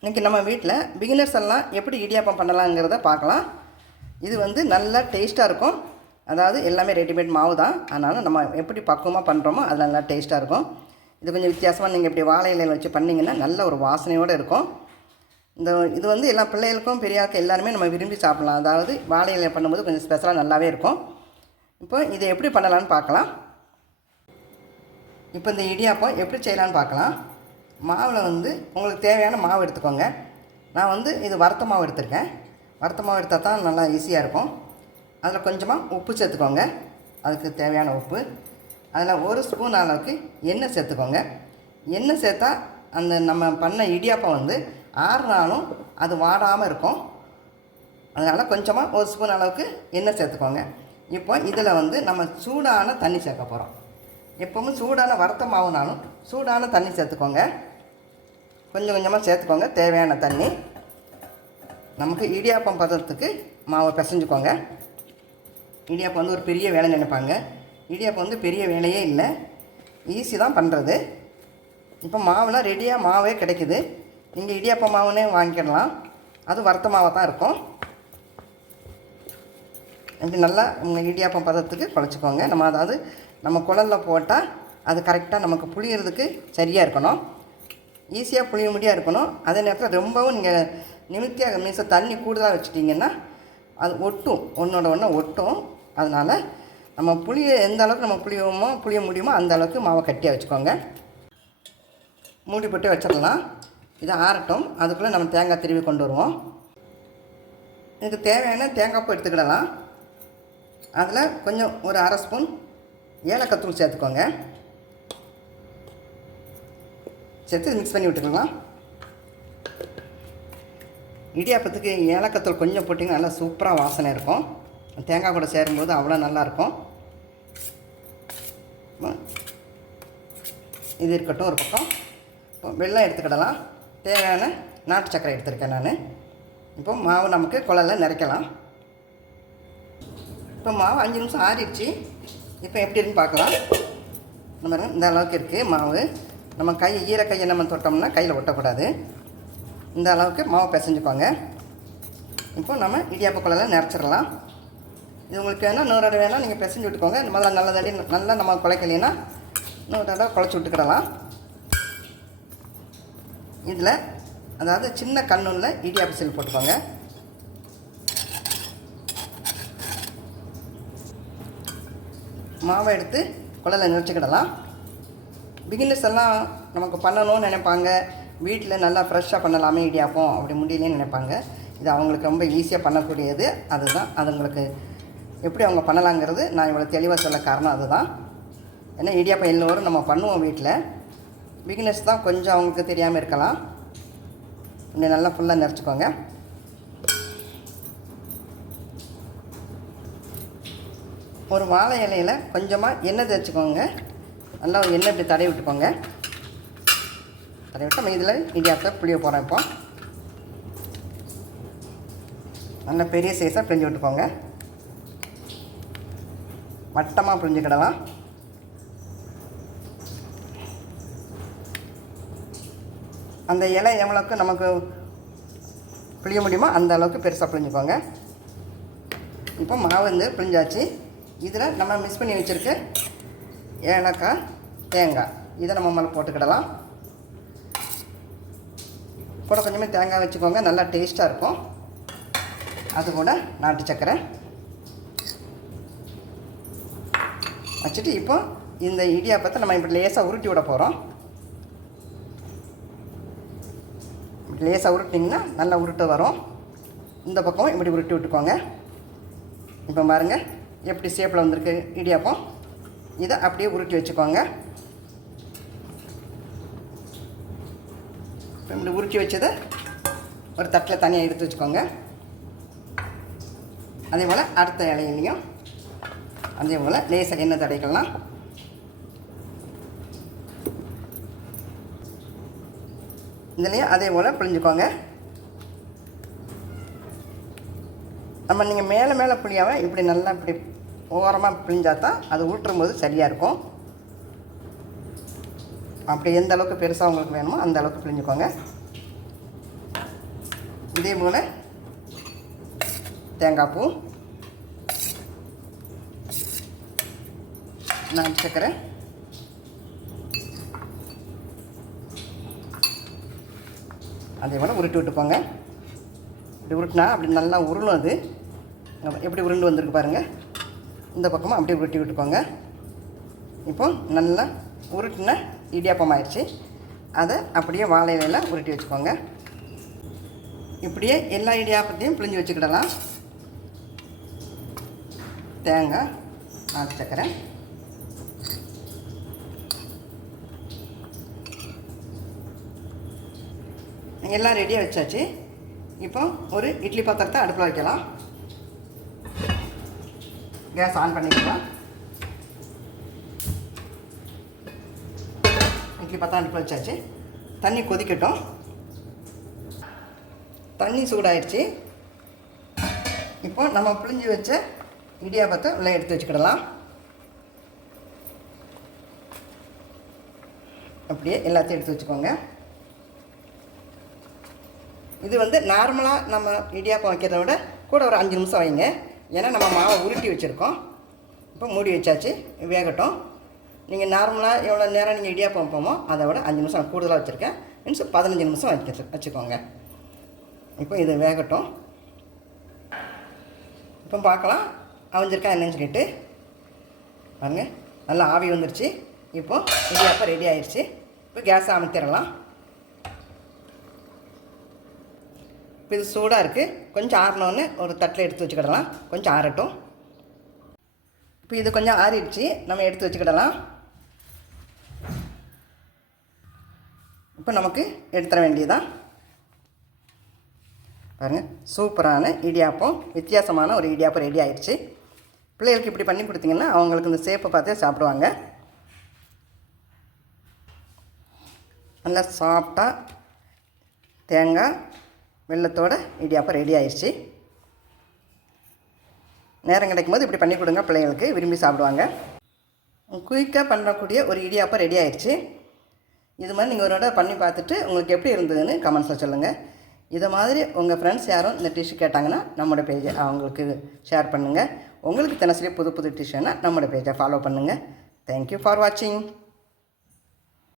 இன்றைக்கி நம்ம வீட்டில் பிகினர்ஸ் எல்லாம் எப்படி இடியாப்பம் பண்ணலாங்கிறத பார்க்கலாம். இது வந்து நல்லா டேஸ்ட்டாக இருக்கும். அதாவது எல்லாமே ரெடிமேட் மாவு தான். அதனால் நம்ம எப்படி பக்குவமாக பண்ணுறோமோ அது நல்லா டேஸ்ட்டாக இருக்கும். இது கொஞ்சம் வித்தியாசமாக நீங்கள் இப்படி வாழை இலையில் வச்சு பண்ணிங்கன்னா நல்ல ஒரு வாசனையோடு இருக்கும். இது வந்து எல்லா பிள்ளைகளுக்கும் பெரியாருக்கும் எல்லாருமே நம்ம விரும்பி சாப்பிட்லாம். அதாவது வாழை இலையில் பண்ணும்போது கொஞ்சம் ஸ்பெஷலாக நல்லாவே இருக்கும். இப்போ இதை எப்படி பண்ணலான்னு பார்க்கலாம். இப்போ இந்த இடியாப்பம் எப்படி செய்யலான்னு பார்க்கலாம். மாவில் வந்து உங்களுக்கு தேவையான மாவு எடுத்துக்கோங்க. நான் வந்து இது வறுத்த மாவு எடுத்திருக்கேன். வறுத்த மாவு எடுத்தால் தான் நல்லா ஈஸியாக இருக்கும். அதில் கொஞ்சமாக உப்பு சேர்த்துக்கோங்க. அதுக்கு தேவையான உப்பு. அதில் 1 ஸ்பூன் அளவுக்கு எண்ணெய் சேர்த்துக்கோங்க. எண்ணெய் சேர்த்தா அந்த நம்ம பண்ண இடியாப்பம் வந்து ஆறுனாலும் அது வாடாமல் இருக்கும். அதனால் கொஞ்சமாக 1 ஸ்பூன் அளவுக்கு எண்ணெய் சேர்த்துக்கோங்க. இப்போ இதில் வந்து நம்ம சூடான தண்ணி சேர்க்க போகிறோம். எப்போவும் சூடான வறுத்த மாவுனாலும் சூடான தண்ணி சேர்த்துக்கோங்க. கொஞ்சம் கொஞ்சமாக சேர்த்துக்கோங்க. தேவையான தண்ணி. நமக்கு இடியாப்பம் பதத்துக்கு மாவை பிசைஞ்சுக்கோங்க. இடியாப்பம் வந்து ஒரு பெரிய வேலை நினைப்பாங்க. இடியாப்பம் வந்து பெரிய வேலையே இல்லை, ஈஸி தான் பண்ணுறது. இப்போ மாவுலாம் ரெடியாக மாவே கிடைக்குது. நீங்கள் இடியாப்பம் மாவுனே வாங்கிக்கிடலாம். அது வறுத்த மாவாக தான் இருக்கும். இப்படி நல்லா இடியாப்பம் பதத்துக்கு குழச்சிக்கோங்க. அதாவது நம்ம குழலில் போட்டால் அது கரெக்டாக நமக்கு புளியறதுக்கு சரியாக இருக்கணும். ஈஸியாக புளிய முடியாக இருக்கணும். அதே நேரத்தில் ரொம்பவும் நீங்கள் நிமித்தியாக மீச தண்ணி கூடுதலாக வச்சுட்டிங்கன்னா அது ஒட்டும், ஒன்றோட ஒன்று ஒட்டும். அதனால் நம்ம எந்த அளவுக்கு நம்ம புளிய முடியுமோ அந்த அளவுக்கு மாவை கட்டியாக வச்சுக்கோங்க. மூடி போட்டு வச்சிடலாம். இதை ஆறட்டும். அதுக்குள்ளே நம்ம தேங்காய் திருவி கொண்டு வருவோம். இதுக்கு தேவையான தேங்காய் பூ எடுத்துக்கிடலாம். அதில் கொஞ்சம் ஒரு 1/2 ஸ்பூன் ஏலக்காய் தூள் சேர்த்துக்கோங்க. சேர்த்து மிக்ஸ் பண்ணி விட்டுக்கலாம். இடியாப்பத்துக்கு ஏலக்காய் தூள் கொஞ்சம் போட்டிங்கன்னா நல்லா சூப்பராக வாசனை இருக்கும். தேங்காய் கூட சேரும்போது அவ்வளோ நல்லாயிருக்கும். இது இருக்கட்டும் ஒரு பக்கம். இப்போ வெல்லம் எடுத்துக்கிடலாம். தேவையான நாட்டு சர்க்கரை எடுத்துருக்கேன் நான். இப்போ மாவு நமக்கு குழலில் நிறைக்கலாம். இப்போ மாவு 5 நிமிஷம் ஆறிடுச்சு. இப்போ எப்படி இருக்குன்னு பார்க்கலாம். நம்ம இந்த அளவுக்கு இருக்குது மாவு. நம்ம ஈரக்கையை நம்ம தொட்டோம்னா கையில் ஒட்டக்கூடாது. இந்த அளவுக்கு மாவு பிசைஞ்சுக்கோங்க. இப்போ நம்ம இடியாப்ப குழலில் நிறச்சிடலாம். இது உங்களுக்கு வேணால் இன்னொரு தடவை வேணால் நீங்கள் பிசைஞ்சு விட்டுக்கோங்க. முதல்ல நல்லா நம்ம குழைக்கலைன்னா இன்னொரு தடவை குழச்சி விட்டுக்கிடலாம். இதில் அதாவது சின்ன கண்ணுள்ள இடியாப்ப சீல் போட்டுக்கோங்க. மாவை எடுத்து குழலில் நிறச்சிக்கிடலாம். பிகினர்ஸ் எல்லாம் நமக்கு பண்ணணும்னு நினைப்பாங்க. வீட்டில் நல்லா ஃப்ரெஷ்ஷாக பண்ணலாமே இடியாப்பம் அப்படி முடியலன்னு நினைப்பாங்க. இது அவங்களுக்கு ரொம்ப ஈஸியாக பண்ணக்கூடியது. அதுதான் அது உங்களுக்கு எப்படி அவங்க பண்ணலாங்கிறது நான் இவ்வளோ தெளிவாக சொல்ல காரணம் அதுதான். ஏன்னா இடியாப்பம் எல்லோரும் நம்ம பண்ணுவோம் வீட்டில். பிகினர்ஸ் தான் கொஞ்சம் அவங்களுக்கு தெரியாமல் இருக்கலாம். இப்படி நல்லா ஃபுல்லாக நிறச்சிக்கோங்க. ஒரு வாழை இலையில் கொஞ்சமாக எண்ணெய் தேய்ச்சிக்கோங்க. நல்லா ஒரு எண்ணெய் இப்படி தடவி விட்டுக்கோங்க. தடவி விட்டு நம்ம இதில் இடியாப்பத்தை புளிய போகிறோம். இப்போ நல்லா பெரிய சைஸாக பிழிஞ்சு விட்டுக்கோங்க. வட்டமாக பிழிஞ்சுக்கிடலாம். அந்த இலை எவ்வளோக்கு நமக்கு பிழிய முடியுமோ அந்த அளவுக்கு பெருசாக பிழிஞ்சுக்கோங்க. இப்போ மாவு வந்து பிழிஞ்சாச்சு. இதில் நம்ம மிக்ஸ் பண்ணி வச்சுருக்க ஏலக்காய் தேங்காய் இதை நம்ம மேலே போட்டுக்கிடலாம். கூட கொஞ்சமே தேங்காய் வச்சுக்கோங்க. நல்லா டேஸ்ட்டாக இருக்கும். அது கூட நாட்டு சர்க்கரை வச்சுட்டு இப்போ இந்த இடியாப்பத்தை நம்ம இப்படி லேசாக உருட்டி விட போகிறோம். இப்படி லேசாக உருட்டிங்கன்னா நல்லா உருட்டு வரும். இந்த பக்கம் இப்படி உருட்டி விட்டுக்கோங்க. இப்போ பாருங்கள் எப்படி ஷேப்பில் வந்திருக்கு இடியாப்பம். இதை அப்படியே உருட்டி வச்சுக்கோங்க. இப்படி உருட்டி வச்சதை ஒரு தட்டில் தனியாக எடுத்து வச்சுக்கோங்க. அதே போல் அடுத்த இலையிலையும் அதே போல் லேசாக எண்ணெய் தடவிக்கலாம். இதுலேயும் அதே போல் பிழிஞ்சுக்கோங்க. நம்ம நீங்கள் மேலே புளியாமல் இப்படி நல்லா இப்படி ஓரமாக பிழிஞ்சால் தான் அது ஊற்றும்போது சரியாக இருக்கும். அப்படி எந்த அளவுக்கு பெருசாக உங்களுக்கு வேணுமோ அந்த அளவுக்கு பிழிஞ்சுக்கோங்க. இதே போல் தேங்காய் பூ, நாட்டு சர்க்கரை, அதே போல் உருட்டி விட்டுப்போங்க. இப்படி உருட்டினா அப்படி நல்லா உருளும். அது எப்படி உருண்டு வந்திருக்கு பாருங்கள். இந்த பக்கமாக அப்படியே உருட்டி விட்டுக்கோங்க. இப்போ நல்லா உருட்டின இடியாப்பம் ஆயிடுச்சு. அதை அப்படியே வாழை இலையில் உருட்டி வச்சுக்கோங்க. இப்படியே எல்லா இடியாப்பத்தையும் பிழிஞ்சு வச்சுக்கிடலாம். தேங்காய், நாட்டு சர்க்கரை, எல்லாம் ரெடியாக வச்சாச்சு. இப்போ ஒரு இட்லி பாத்திரத்தை அடுப்பில் வைக்கலாம். கேஸ் ஆன் பண்ணிக்கலாம். இட்லி பாத்திரம் அடுப்பில் வச்சாச்சு. தண்ணி கொதிக்கட்டும். தண்ணி சூடாயிடுச்சு. இப்போ நம்ம பிழிஞ்சு வச்ச இடியாப்பத்தை உள்ளே எடுத்து வச்சுக்கிடலாம். அப்படியே எல்லாத்தையும் எடுத்து வச்சுக்கோங்க. இது வந்து நார்மலாக நம்ம இடியாப்பம் வைக்கிறத விட கூட ஒரு 5 நிமிஷம் வைங்க. ஏன்னா நம்ம மாவை உருட்டி வச்சுருக்கோம். இப்போ மூடி வச்சாச்சு, வேகட்டும். நீங்கள் நார்மலாக எவ்வளோ நேரம் நீங்கள் இடியாப்பம் வைப்போமோ அதை விட 5 நிமிஷம் கூடுதலாக வச்சுருக்கேன். மீன்ஸ் 15 நிமிஷம் வச்சுக்கோங்க. இப்போ இது வேகட்டும். இப்போ பார்க்கலாம் அவிஞ்சிருக்கா என்னன்னு சொல்லிட்டு. பாருங்க, நல்லா ஆவி வந்துருச்சு. இப்போது இடியாப்பம் ரெடி ஆயிடுச்சு. இப்போ கேஸை அமுத்திடலாம். இப்போ இது சூடாக இருக்குது. கொஞ்சம் ஆறினோன்னு ஒரு தட்டில் எடுத்து வச்சுக்கிடலாம். கொஞ்சம் ஆறட்டும். இப்போ இது கொஞ்சம் ஆறிடுச்சு, நம்ம எடுத்து வச்சுக்கிடலாம். இப்போ நமக்கு எடுத்துட வேண்டியதான். பாருங்கள், சூப்பரான இடியாப்பம், வித்தியாசமான ஒரு இடியாப்பம் ரெடி ஆயிடுச்சு. பிள்ளைகளுக்கு இப்படி பண்ணி கொடுத்தீங்கன்னா அவங்களுக்கு இந்த சேப்பை பார்த்தே சாப்பிடுவாங்க. நல்லா சாஃப்டாக தேங்காய் வெல்லத்தோட இடியாப்பம் ரெடி ஆயிடுச்சு. நேரம் கிடைக்கும் போது இப்படி பண்ணி கொடுங்க, பிள்ளைங்களுக்கு விரும்பி சாப்பிடுவாங்க. குயிக்காக பண்ணக்கூடிய ஒரு இடியாப்பம் ரெடி ஆயிடுச்சு. இது மாதிரி நீங்கள் ஒரு தடவை பண்ணி பார்த்துட்டு உங்களுக்கு எப்படி இருந்ததுன்னு கமெண்ட்ஸில் சொல்லுங்கள். இதை மாதிரி உங்கள் ஃப்ரெண்ட்ஸ் யாரும் இந்த டிஷ்ஷு கேட்டாங்கன்னா நம்மளோட பேஜை அவங்களுக்கு ஷேர் பண்ணுங்கள். உங்களுக்கு தினசரி புது புது டிஷ்ஷுன்னா நம்மளோட பேஜை ஃபாலோ பண்ணுங்கள். தேங்க்யூ ஃபார் வாட்சிங்.